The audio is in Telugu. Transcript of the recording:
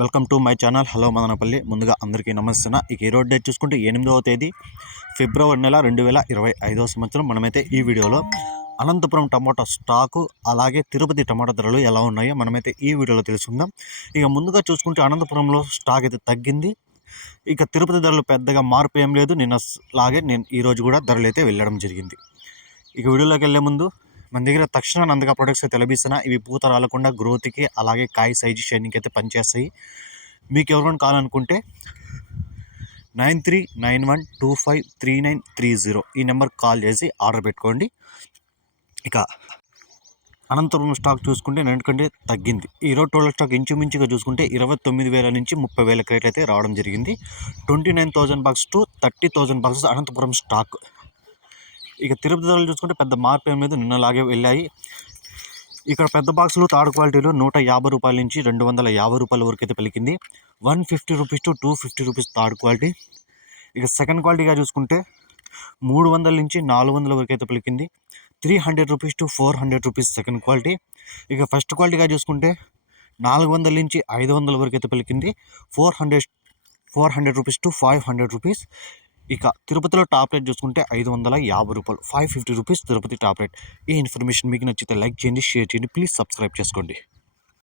Welcome to my channel. Hello Madanapalle. ముందుగా అందరికీ నమస్తున్నా ఇక ఈ రోడ్ డేట్ చూసుకుంటే ఎనిమిదవ తేదీ ఫిబ్రవరి నెల రెండు వేల ఇరవై ఐదవ సంవత్సరం. మనమైతే ఈ వీడియోలో అనంతపురం టమాటా స్టాకు అలాగే తిరుపతి టమాటా ధరలు ఎలా ఉన్నాయో మనమైతే ఈ వీడియోలో తెలుసుకుందాం. ఇక ముందుగా చూసుకుంటే అనంతపురంలో స్టాక్ అయితే తగ్గింది. ఇక తిరుపతి ధరలు పెద్దగా మార్పు ఏం లేదు. నిన్న లాగే నేను ఈరోజు కూడా ధరలు అయితే వెళ్ళడం జరిగింది. ఇక వీడియోలోకి వెళ్ళే ముందు మన దగ్గర తక్షణ నందగా ప్రొడక్ట్స్ అయితే లభిస్తున్నా. ఇవి పూత రాలకుండా గ్రోత్కి అలాగే కాయ సైజు షైనింగ్ అయితే పనిచేస్తాయి. మీకు ఎవరికైనా కావాలనుకుంటే nine three nine one two five three nine three zero ఈ నెంబర్కి కాల్ చేసి ఆర్డర్ పెట్టుకోండి. ఇక అనంతపురం స్టాక్ చూసుకుంటే ఎందుకంటే తగ్గింది. ఈ రోజు టోటల్ స్టాక్ ఇంచుమించుగా చూసుకుంటే ఇరవై తొమ్మిది వేల నుంచి ముప్పై వేల క్రేట్ అయితే రావడం జరిగింది. Twenty nine thousand box to thirty thousand boxes Anantapuram stock ఇక తిరుపతి ధరలు చూసుకుంటే పెద్ద మార్పు ఏం లేదు. నిన్నలాగే వెళ్ళాయి. ఇక్కడ పెద్ద బాక్సులు థర్డ్ క్వాలిటీలో నూట యాభై రూపాయల నుంచి రెండు వందల యాభై రూపాయల వరకు అయితే పలికింది. One fifty rupees to two fifty rupees third quality. ఇక సెకండ్ క్వాలిటీగా చూసుకుంటే మూడు వందల నుంచి నాలుగు వందల వరకు అయితే పలికింది. Three hundred rupees to four hundred rupees second quality. ఇక ఫస్ట్ క్వాలిటీగా చూసుకుంటే నాలుగు వందల నుంచి ఐదు వందల వరకు అయితే పలికింది. Four hundred four hundred rupees to five hundred rupees. ఇక తిరుపతిలో టాప్ రేట్ చూసుకుంటే ఐదు వందల యాభై రూపాయలు five fifty rupees Tirupati top rate ఈ ఇన్ఫర్మేషన్ మీకు నచ్చితే లైక్ చేయండి షేర్ చేయండి ప్లీజ్ సబ్స్క్రైబ్ చేసుకోండి.